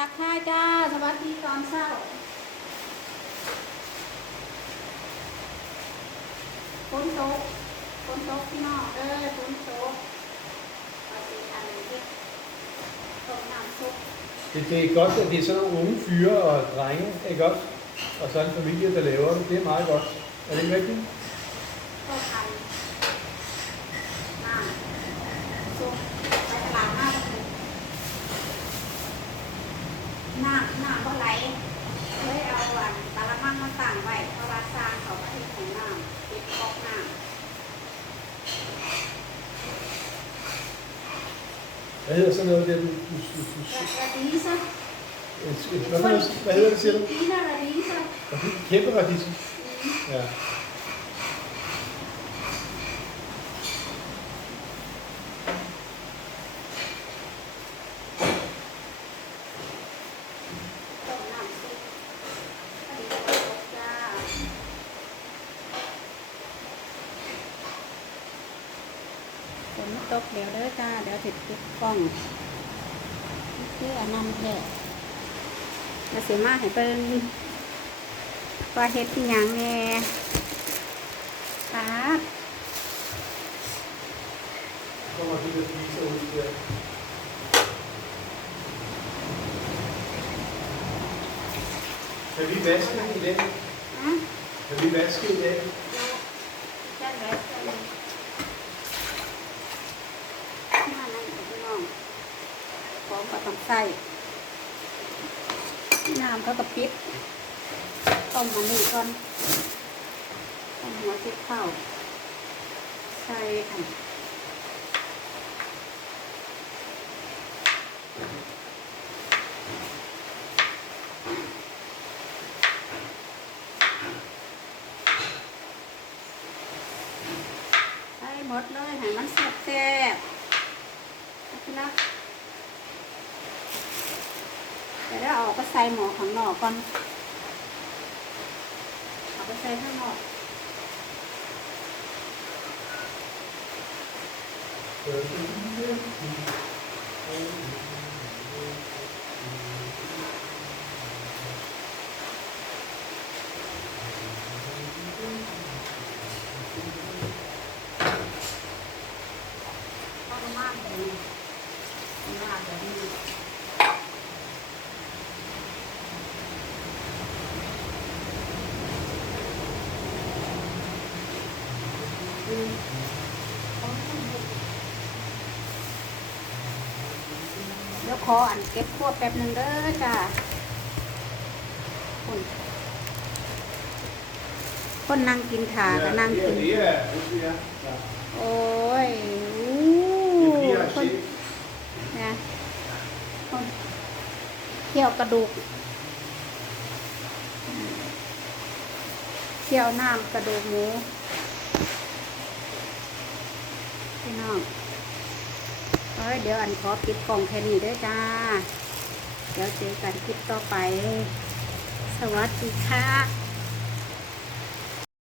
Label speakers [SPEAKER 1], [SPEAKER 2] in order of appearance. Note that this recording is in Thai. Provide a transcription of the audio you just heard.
[SPEAKER 1] ทักทายจ้า สวัสดีตอนเช้าฝนตกฝนตกพี่น้องเอ้ยฝนตกเอาสิอันนี้ต้มน้ำซุป
[SPEAKER 2] Det, det er godt, at det er sådan nogle unge fyre og drenge, ikke også? Og så en familie, der laver det. Det er meget godt. Er det ikke rigtigt?
[SPEAKER 1] ต้มอันน้ำซุป น้ำน้ำก็ไหลเลยเอาอันตะละมังมาตั้งไว้เพราะว่าสร้างเขาก็ที่ของน้ำปิดก๊อกน้ำ
[SPEAKER 2] Hvad hedder sådan noget der, du... du, du, du
[SPEAKER 1] Radiser.
[SPEAKER 2] et, et, hvad, hedder, hvad hedder det, siger du?
[SPEAKER 1] Fine radiser.
[SPEAKER 2] Kæmpe radis. Ja.
[SPEAKER 1] ต้มน้ำซุปร adiser จ้า ฝนตกเดี๋ยวเด้อจ้า เดี๋ยวติดปิดกล้องคืออันนั้นแหละแล้วสิมาให้เบิ่งว่าเฮ็ดที่หยังแหน่ครับ
[SPEAKER 2] Kommer de der fliser ud der. Kan vi vaske i dag?
[SPEAKER 1] อะ
[SPEAKER 2] Kan vi vaske i dag?
[SPEAKER 1] แค่ไหนแค่ไหนมานั่นกับพี่น้อง พร้อมกับต้องใส่น้ำเขาก็ปิดต้มมันนี่ก่อนต้มหัวติดข้าใส่อันใส่หมดเลยให้มันแซ่บแซ่บๆนะ เดี๋ยวเอาไปใส่หมอข้างนอกก่อน เอาไปใส่ข้างนอกมากเลยมากเลย ดี๋ยวขออันเก็บขวดแป๊บหนึงเด้อจ้าคนคนนั่งกินขาก็นั่งกิน
[SPEAKER 2] det er, det er. Ja.
[SPEAKER 1] โอ้ยอู้
[SPEAKER 2] Det bliver
[SPEAKER 1] คน
[SPEAKER 2] set.
[SPEAKER 1] นะคนเคี่ยวกระดูกเคี่ยวน้ำกระดูกหมูพี่น้องเอ้ ยเดี๋ยวอันขอปิดกล่องแค่นี้ด้วยจ้า เดี๋ยวเจอกันคลิปต่อไป สวัสดีค่ะ